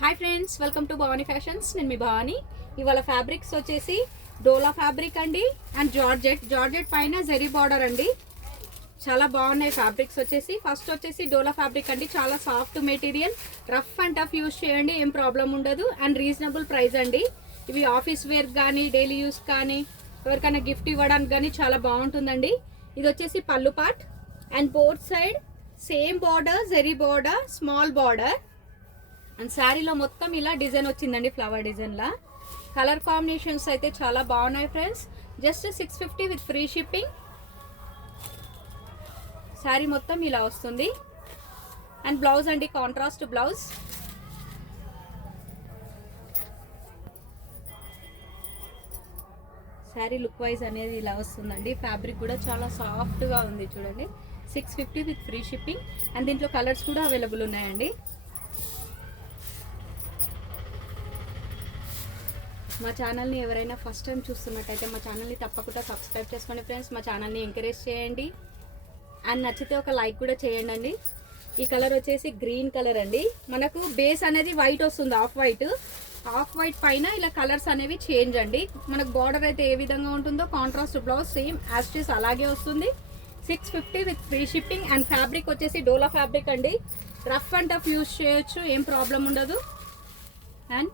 Hi friends, welcome to Bhavani fashions. నేను మీ భవానీ. ఇవాళ fabrics వచ్చేసి డోలా ఫ్యాబ్రిక్ అండి అండ్ జార్జెట్ పైన జెరీ బార్డర్ అండి. చాలా బాగున్నాయి ఫ్యాబ్రిక్స్ వచ్చేసి. ఫస్ట్ వచ్చేసి డోలా ఫ్యాబ్రిక్ అండి, చాలా soft material, rough and tough use చేయండి, ఏం ప్రాబ్లం ఉండదు అండ్ రీజనబుల్ ప్రైస్ అండి. ఇవి ఆఫీస్ వేర్ కానీ డైలీ యూస్ కానీ ఎవరికైనా గిఫ్ట్ ఇవ్వడానికి కానీ చాలా బాగుంటుందండి. ఇది వచ్చేసి పళ్ళు part and both side same border, zari border, small border and శారీలో మొత్తం ఇలా డిజైన్ వచ్చిందండి, ఫ్లవర్ డిజైన్ లా. కలర్ కాంబినేషన్స్ అయితే చాలా బాగున్నాయి friends. Just 650 with free shipping. Sari మొత్తం ఇలా వస్తుంది అండ్ బ్లౌజ్ అండి, contrast blouse. Sari look wise అనేది ఇలా వస్తుందండి. ఫ్యాబ్రిక్ కూడా చాలా సాఫ్ట్గా ఉంది చూడండి. 650 విత్ ఫ్రీ షిప్పింగ్ అండ్ దీంట్లో కలర్స్ కూడా అవైలబుల్ ఉన్నాయండి. మా ఛానల్ని ఎవరైనా ఫస్ట్ టైం చూస్తున్నట్టయితే మా ఛానల్ని తప్పకుండా సబ్స్క్రైబ్ చేసుకోండి ఫ్రెండ్స్. మా ఛానల్ని ఎంకరేజ్ చేయండి అండ్ నచ్చితే ఒక లైక్ కూడా చేయండి అండి. ఈ కలర్ వచ్చేసి గ్రీన్ కలర్ అండి. మనకు బేస్ అనేది వైట్ వస్తుంది, ఆఫ్ వైట్ పైన ఇలా కలర్స్ అనేవి చేంజ్ అండి. మనకు బార్డర్ అయితే ఏ విధంగా ఉంటుందో కాంట్రాస్ట్ బ్లౌజ్ సేమ్ యాస్టిస్ అలాగే వస్తుంది. 650 with free shipping and fabric వచ్చేసి డోలా ఫ్యాబ్రిక్ అండి. రఫ్ అండ్ టఫ్ యూస్ చేయొచ్చు, ఏం ప్రాబ్లం ఉండదు. And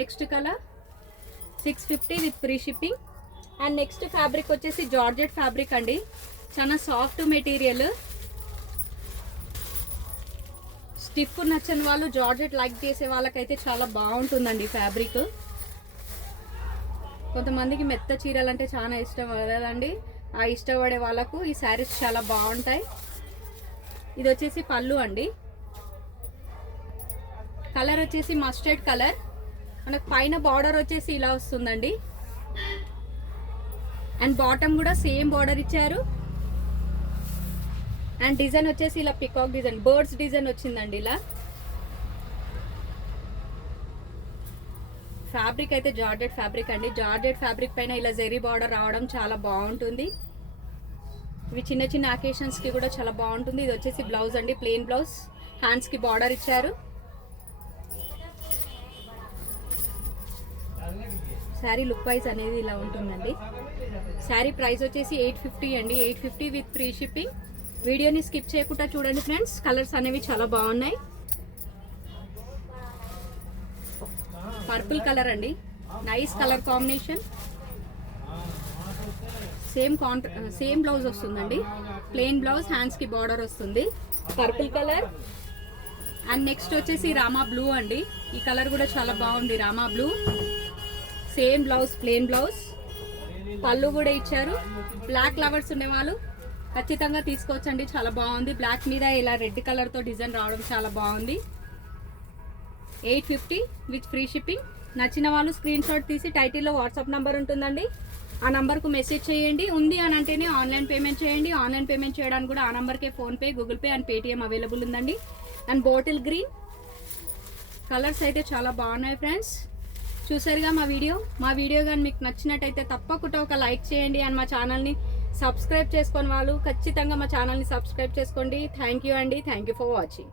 next colour 650 with free shipping and next fabric వచ్చేసి జార్జెట్ ఫ్యాబ్రిక్ అండి. చాలా సాఫ్ట్ మెటీరియల్, స్టిఫ్ నచ్చని వాళ్ళు జార్జెట్ లైక్ చేసే వాళ్ళకైతే చాలా బాగుంటుందండి ఫ్యాబ్రిక్. కొంతమందికి మెత్త చీరలు అంటే చాలా ఇష్టం కదండి, ఆ ఇష్టపడే వాళ్ళకు ఈ శారీస్ చాలా బాగుంటాయి. ఇది వచ్చేసి పళ్ళు అండి. కలర్ వచ్చేసి మస్టర్డ్ కలర్. మనకు పైన బార్డర్ వచ్చేసి ఇలా వస్తుందండి అండ్ బాటమ్ కూడా సేమ్ బార్డర్ ఇచ్చారు అండ్ డిజైన్ వచ్చేసి ఇలా పికాక్ డిజైన్, బర్డ్స్ డిజైన్ వచ్చిందండి. ఇలా ఫ్యాబ్రిక్ అయితే జార్జెట్ ఫ్యాబ్రిక్ అండి. జార్జెట్ ఫ్యాబ్రిక్ పైన ఇలా జెరీ బార్డర్ రావడం చాలా బాగుంటుంది. ఇవి చిన్న చిన్న అకేషన్స్కి కూడా చాలా బాగుంటుంది. ఇది వచ్చేసి బ్లౌజ్ అండి, ప్లెయిన్ బ్లౌజ్, హ్యాండ్స్కి బార్డర్ ఇచ్చారు. శారీ లుక్ వైజ్ అనేది ఇలా ఉంటుందండి. శారీ ప్రైస్ వచ్చేసి 850 అండి, 850 విత్ ఫ్రీ షిప్పింగ్. వీడియోని స్కిప్ చేయకుండా చూడండి ఫ్రెండ్స్, కలర్స్ అనేవి చాలా బాగున్నాయి. పర్పుల్ కలర్ అండి, nice colour combination. Same blouse వస్తుందండి, ప్లెయిన్ బ్లౌజ్, హ్యాండ్స్కి బార్డర్ వస్తుంది. పర్పుల్ కలర్ అండ్ నెక్స్ట్ వచ్చేసి రామా బ్లూ అండి. ఈ కలర్ కూడా చాలా బాగుంది, Rama blue. Same blouse, plain blouse, పళ్ళు కూడా ఇచ్చారు. బ్లాక్ ఫ్లవర్స్ ఉండేవాళ్ళు ఖచ్చితంగా తీసుకోవచ్చండి, చాలా బాగుంది. బ్లాక్ మీద ఇలా రెడ్ కలర్తో డిజైన్ రావడం చాలా బాగుంది. 850 విత్ ఫ్రీ షిప్పింగ్. నచ్చిన వాళ్ళు స్క్రీన్ షాట్ తీసి టైటిల్లో వాట్సాప్ నెంబర్ ఉంటుందండి, ఆ నెంబర్కు మెసేజ్ చేయండి. ఉంది అని అంటేనే ఆన్లైన్ పేమెంట్ చేయండి. ఆన్లైన్ పేమెంట్ చేయడానికి కూడా ఆ నెంబర్కే PhonePe, Google pay and Paytm available ఉందండి. అండ్ బాటిల్ గ్రీన్ కలర్స్ అయితే చాలా బాగున్నాయి ఫ్రెండ్స్. చూసారుగా మా వీడియో కానీ మీకు నచ్చినట్టయితే తప్పకుండా ఒక లైక్ చేయండి అండ్ మా ఛానల్ని సబ్స్క్రైబ్ చేసుకుని వాళ్ళు ఖచ్చితంగా మా ఛానల్ని సబ్స్క్రైబ్ చేసుకోండి. థ్యాంక్ యూ అండి, థ్యాంక్ యూ ఫర్ వాచింగ్.